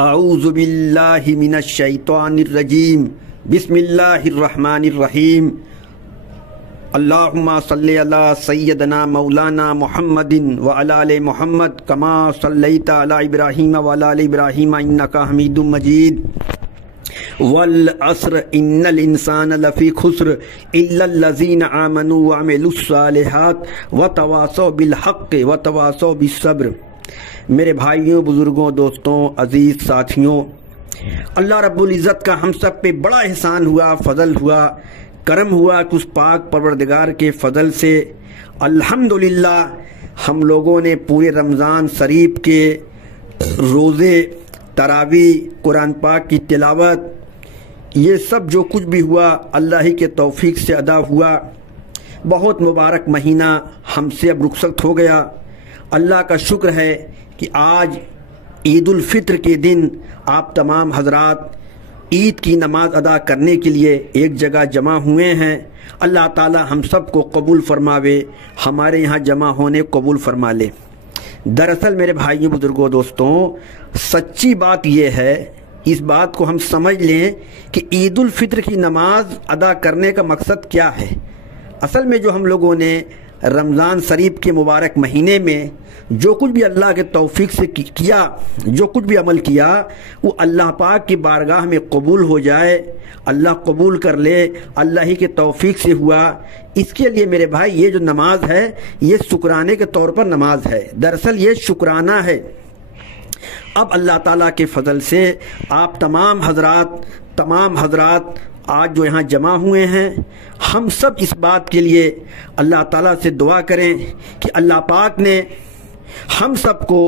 اعوذ باللہ من الشیطان الرجیم بسم اللہ الرحمن الرحیم اللہم صلی علی سیدنا مولانا محمد وعلی آل محمد کما صلیت علی ابراہیم وعلی آل ابراہیم انکا حمید مجید والعصر ان الانسان لفی خسر الا الذین آمنوا وعملوا الصالحات وتواصوا بالحق وتواصوا بالصبر۔ میرے بھائیوں، بزرگوں، دوستوں، عزیز ساتھیوں، اللہ رب العزت کا ہم سب پہ بڑا احسان ہوا، فضل ہوا، کرم ہوا کہ اس پاک پروردگار کے فضل سے الحمدللہ ہم لوگوں نے پورے رمضان شریف کے روزے، تراویح، قرآن پاک کی تلاوت، یہ سب جو کچھ بھی ہوا اللہ ہی کے توفیق سے ادا ہوا۔ بہت مبارک مہینہ ہم سے اب رخصت ہو گیا۔ اللہ کا شکر ہے کہ آج عید الفطر کے دن آپ تمام حضرات عید کی نماز ادا کرنے کے لیے ایک جگہ جمع ہوئے ہیں۔ اللہ تعالی ہم سب کو قبول فرماوے، ہمارے یہاں جمع ہونے قبول فرما لے۔ دراصل میرے بھائیوں، بزرگوں، دوستوں، سچی بات یہ ہے، اس بات کو ہم سمجھ لیں کہ عید الفطر کی نماز ادا کرنے کا مقصد کیا ہے۔ اصل میں جو ہم لوگوں نے رمضان شریف کے مبارک مہینے میں جو کچھ بھی اللہ کے توفیق سے کیا، جو کچھ بھی عمل کیا، وہ اللہ پاک کی بارگاہ میں قبول ہو جائے، اللہ قبول کر لے، اللہ ہی کے توفیق سے ہوا۔ اس کے لیے میرے بھائی یہ جو نماز ہے یہ شکرانے کے طور پر نماز ہے، دراصل یہ شکرانہ ہے۔ اب اللہ تعالیٰ کے فضل سے آپ تمام حضرات آج جو یہاں جمع ہوئے ہیں، ہم سب اس بات کے لیے اللہ تعالیٰ سے دعا کریں کہ اللہ پاک نے ہم سب کو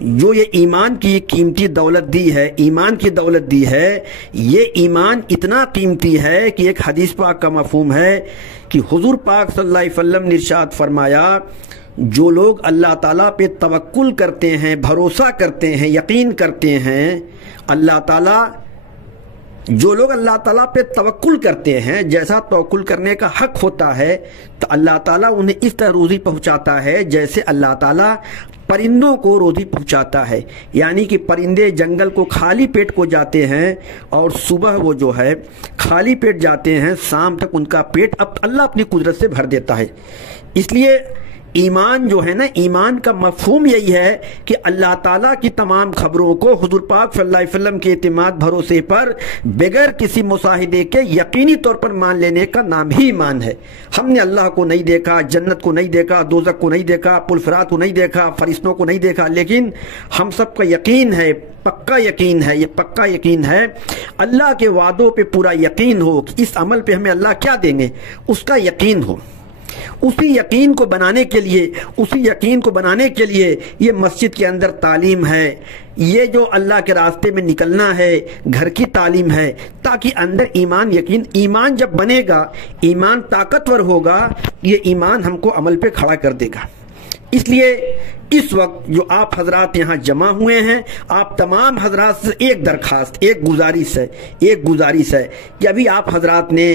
جو یہ ایمان کی قیمتی دولت دی ہے، ایمان کی دولت دی ہے، یہ ایمان اتنا قیمتی ہے کہ ایک حدیث پاک کا مفہوم ہے کہ حضور پاک صلی اللہ علیہ وسلم نے ارشاد فرمایا، جو لوگ اللہ تعالیٰ پہ توکل کرتے ہیں، بھروسہ کرتے ہیں، یقین کرتے ہیں، جو لوگ اللہ تعالیٰ پہ توکل کرتے ہیں، جیسا توکل کرنے کا حق ہوتا ہے، تو اللہ تعالیٰ انہیں اس طرح روزی پہنچاتا ہے جیسے اللہ تعالیٰ پرندوں کو روزی پہنچاتا ہے۔ یعنی کہ پرندے جنگل کو خالی پیٹ کو جاتے ہیں اور صبح وہ جو ہے خالی پیٹ جاتے ہیں، شام تک ان کا پیٹ اللہ اپنی قدرت سے بھر دیتا ہے۔ اس لیے ایمان جو ہے نا، ایمان کا مفہوم یہی ہے کہ اللہ تعالیٰ کی تمام خبروں کو حضور پاک صلی اللہ علیہ وسلم کے اعتماد بھروسے پر بغیر کسی مشاہدے کے یقینی طور پر مان لینے کا نام ہی ایمان ہے۔ ہم نے اللہ کو نہیں دیکھا، جنت کو نہیں دیکھا، دوزخ کو نہیں دیکھا، پلفرات کو نہیں دیکھا، فرشتوں کو نہیں دیکھا، لیکن ہم سب کا یقین ہے، پکا یقین ہے، یہ پکا یقین ہے، اللہ کے وعدوں پہ پورا یقین ہو کہ اس عمل پہ ہمیں اللہ کیا دیں گے، اس کا یقین ہو۔ اسی یقین کو بنانے کے لیے یہ مسجد کے اندر تعلیم ہے، یہ جو اللہ کے راستے میں نکلنا ہے، گھر کی تعلیم ہے، تاکہ اندر ایمان جب بنے گا، ایمان طاقتور ہوگا، یہ ایمان ہم کو عمل پہ کھڑا کر دے گا۔ اس لیے اس وقت جو آپ حضرات یہاں جمع ہوئے ہیں، آپ تمام حضرات سے ایک درخواست، ایک گزارش ہے کہ ابھی آپ حضرات نے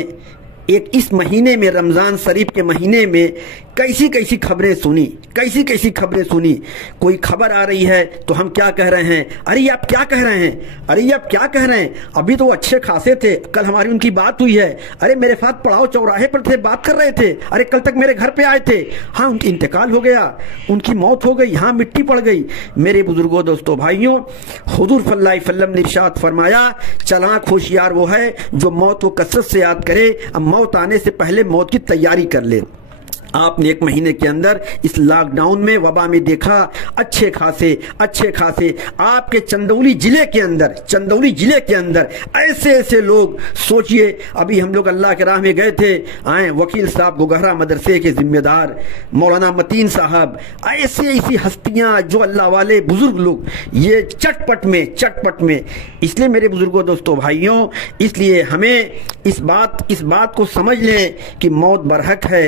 اس مہینے میں، رمضان شریف کے مہینے میں کیسی خبریں سنی۔ کوئی خبر آ رہی ہے تو ہم کیا کہہ رہے ہیں، ارے آپ کیا کہہ رہے ہیں، ابھی تو وہ اچھے خاصے تھے، کل ہماری ان کی بات ہوئی ہے، ارے میرے ساتھ پڑاؤ چوراہے پر تھے، بات کر رہے تھے، ارے کل تک میرے گھر پہ آئے تھے، ہاں ان کی انتقال ہو گیا، ان کی موت ہو گئی، ہاں مٹی پڑ گئی۔ میرے بزرگوں، دوستوں، بھائیوں، حضور صلی اللہ علیہ وسلم نے ارشاد فرمایا، چلاک ہوشیار وہ ہے جو موت کو کثرت سے یاد کرے، اب موت آنے سے پہلے موت کی تیاری کر لے۔ آپ نے ایک مہینے کے اندر اس لاک ڈاؤن میں، وبا میں دیکھا اچھے خاصے آپ کے چندولی ضلع کے اندر ایسے لوگ، سوچئے ابھی ہم لوگ اللہ کے راہ میں گئے تھے، وکیل صاحب گوگہرا مدرسے کے ذمہ دار مولانا متین صاحب، ایسی ہستیاں جو اللہ والے بزرگ لوگ، یہ چٹ پٹ میں۔ اس لیے میرے بزرگوں، دوستوں، بھائیوں، اس لیے ہمیں اس بات کو سمجھ لیں کہ موت برحق ہے،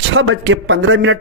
6:15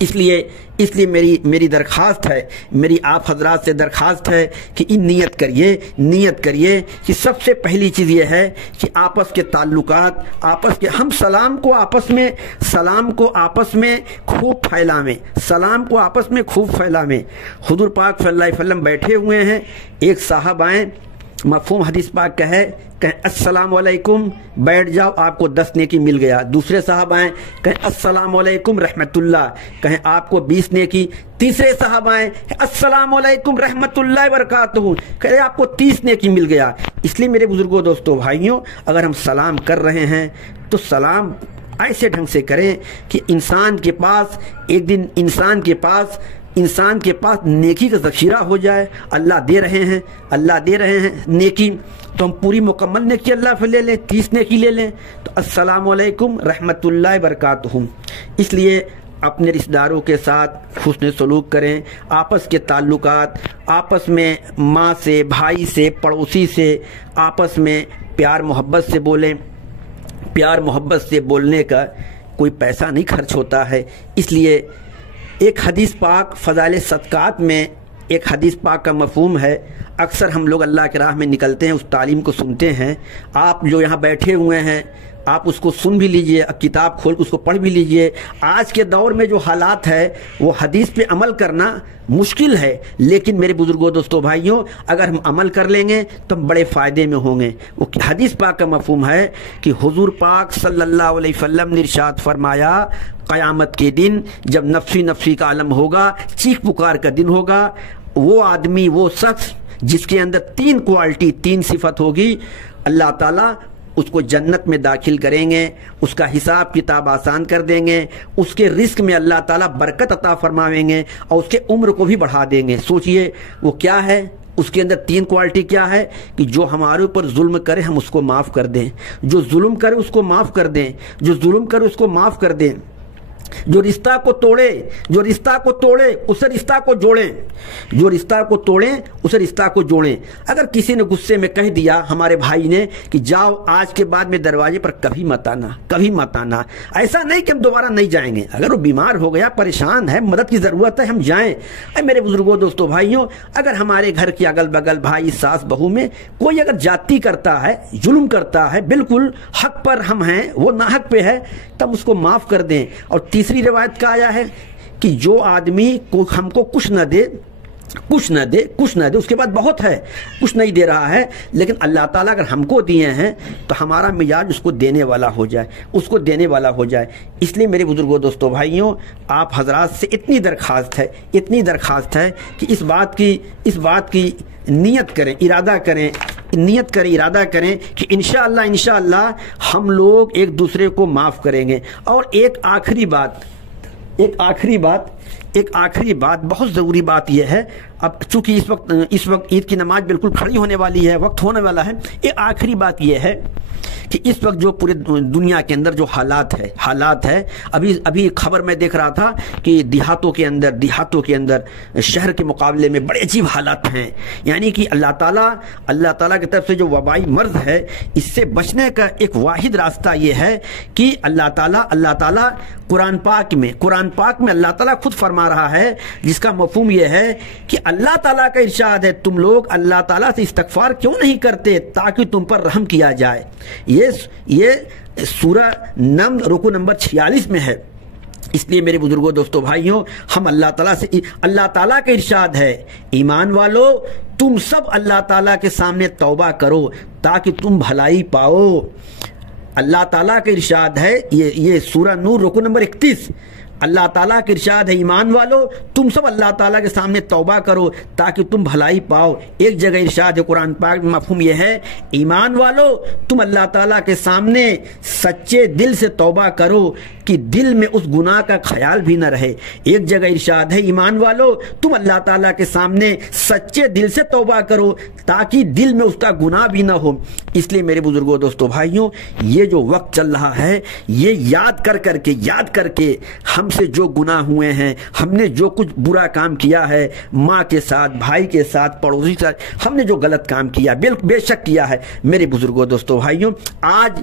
اس لیے میری درخواست ہے، میری آپ حضرات سے درخواست ہے کہ نیت کریے کہ سب سے پہلی چیز یہ ہے کہ آپس کے تعلقات، ہم سلام کو آپس میں خوب پھیلاویں، حضور پاک صلی اللہ علیہ وسلم بیٹھے ہوئے ہیں، ایک صاحب آئیں، مفہوم حدیث پاک کہیں السلام علیکم، بیٹھ جاؤ، آپ کو 10 نیکی مل گیا۔ دوسرے صاحب آئیں، کہیں السلام علیکم رحمت اللہ، کہیں آپ کو 20 نیکی۔ تیسرے صاحب آئیں، السلام علیکم رحمت اللہ وبرکاتہ، کہیں آپ کو 30 نیکی مل گیا۔ اس لیے میرے بزرگوں، دوستوں، بھائیوں، اگر ہم سلام کر رہے ہیں تو سلام ایسے ڈھنگ سے کریں کہ انسان کے پاس نیکی کا ذخیرہ ہو جائے۔ اللہ دے رہے ہیں نیکی، تو ہم پوری مکمل نیکی اللہ سے لے لیں، 30 نیکی لے لیں، تو السلام علیکم رحمت اللہ وبرکاتہ۔ اس لیے اپنے رشتہ داروں کے ساتھ حسن سلوک کریں، آپس کے تعلقات، آپس میں ماں سے، بھائی سے، پڑوسی سے آپس میں پیار محبت سے بولیں۔ پیار محبت سے بولنے کا کوئی پیسہ نہیں خرچ ہوتا ہے۔ اس لیے ایک حدیث پاک فضائل صدقات میں ایک حدیث پاک کا مفہوم ہے، اکثر ہم لوگ اللہ کی راہ میں نکلتے ہیں، اس تعلیم کو سنتے ہیں۔ آپ جو یہاں بیٹھے ہوئے ہیں، آپ اس کو سن بھی لیجئے، کتاب کھول کے اس کو پڑھ بھی لیجئے۔ آج کے دور میں جو حالات ہے وہ حدیث پہ عمل کرنا مشکل ہے، لیکن میرے بزرگوں، دوستوں، بھائیوں، اگر ہم عمل کر لیں گے تو ہم بڑے فائدے میں ہوں گے۔ وہ حدیث پاک کا مفہوم ہے کہ حضور پاک صلی اللہ علیہ وسلم نے ارشاد فرمایا، قیامت کے دن جب نفسی کا عالم ہوگا، چیخ پکار کا دن ہوگا، وہ آدمی، وہ شخص جس کے اندر 3 کوالٹی، 3 صفت ہوگی، اللہ تعالیٰ اس کو جنت میں داخل کریں گے، اس کا حساب کتاب آسان کر دیں گے، اس کے رزق میں اللہ تعالیٰ برکت عطا فرمائیں گے اور اس کے عمر کو بھی بڑھا دیں گے۔ سوچئے وہ کیا ہے، اس کے اندر 3 کوالٹی کیا ہے کہ جو ہمارے اوپر ظلم کرے ہم اس کو معاف کر دیں، جو ظلم کرے اس کو معاف کر دیں، جو ظلم کرے اس کو معاف کر دیں، جو رشتہ کو توڑے اسے رشتہ کو جوڑیں، جو رشتہ کو توڑیں اسے رشتہ کو جوڑیں۔ اگر کسی نے غصے میں کہہ دیا ہمارے بھائی نے کہ جاؤ آج کے بعد میں دروازے پر کبھی مت آنا، ایسا نہیں کہ ہم دوبارہ نہیں جائیں گے۔ اگر وہ بیمار ہو گیا، پریشان ہے، مدد کی ضرورت ہے، ہم جائیں۔ اے میرے بزرگوں، دوستوں، بھائیوں، اگر ہمارے گھر کے اگل بگل بھائی، ساس، بہو میں کوئی اگر جاتی کرتا ہے، ظلم کرتا ہے، بالکل حق پر ہم ہیں، وہ ناحق پہ ہے، تب اس کو معاف کر دیں۔ اور تیسری روایت کا آیا ہے کہ جو آدمی کو ہم کو کچھ نہ دے، اس کے بعد بہت ہے، کچھ نہیں دے رہا ہے، لیکن اللہ تعالیٰ اگر ہم کو دیے ہیں تو ہمارا مزاج اس کو دینے والا ہو جائے، اس لیے میرے بزرگوں، دوستوں، بھائیوں، آپ حضرات سے اتنی درخواست ہے کہ اس بات کی نیت کریں، ارادہ کریں کہ انشاءاللہ ہم لوگ ایک دوسرے کو معاف کریں گے۔ اور ایک آخری بات، بہت ضروری بات یہ ہے، اب چونکہ اس وقت عید کی نماز بالکل کھڑی ہونے والی ہے، وقت ہونے والا ہے، ایک آخری بات یہ ہے کہ اس وقت جو پورے دنیا کے اندر جو حالات ہے، ابھی خبر میں دیکھ رہا تھا کہ دیہاتوں کے اندر شہر کے مقابلے میں بڑے عجیب حالات ہیں، یعنی کہ اللہ تعالیٰ کی طرف سے جو وبائی مرض ہے، اس سے بچنے کا ایک واحد راستہ یہ ہے کہ اللہ تعالیٰ قرآن پاک میں اللہ تعالیٰ خود فرما رہا ہے، جس کا مفہوم یہ ہے کہ اللہ تعالیٰ کا ارشاد ہے، تم لوگ اللہ تعالیٰ سے استغفار کیوں نہیں کرتے تاکہ تم پر رحم کیا جائے۔ یہ سورہ نمل رکوع نمبر 46 میں ہے۔ اس لیے میرے بزرگوں، دوستوں، بھائیوں، ہم اللہ تعالیٰ کا ارشاد ہے، ایمان والو تم سب اللہ تعالیٰ کے سامنے توبہ کرو تاکہ تم بھلائی پاؤ۔ اللہ تعالیٰ کا ارشاد ہے، یہ سورہ نور رکوع نمبر 31، اللہ تعالیٰ کا ارشاد ہے، ایمان والو تم سب اللہ تعالیٰ کے سامنے توبہ کرو تاکہ تم بھلائی پاؤ۔ ایک جگہ ارشاد ہے قرآن پاک میں، مفہوم یہ ہے، ایمان والو تم اللہ تعالیٰ کے سامنے سچے دل سے توبہ کرو کہ دل میں اس گناہ کا خیال بھی نہ رہے۔ ایک جگہ ارشاد ہے، ایمان والو تم اللہ تعالیٰ کے سامنے سچے دل سے توبہ کرو تاکہ دل میں اس کا گناہ بھی نہ ہو۔ اس لیے میرے بزرگوں، دوستوں، بھائیوں، یہ جو وقت چل رہا ہے، یہ یاد کر کے ہم سے جو گناہ ہوئے ہیں، ہم نے جو کچھ برا کام کیا ہے، ماں کے ساتھ، بھائی کے ساتھ، پڑوسی کے ساتھ، ہم نے جو غلط کام کیا، بے شک کیا ہے، میرے بزرگوں، دوستوں، بھائیوں، آج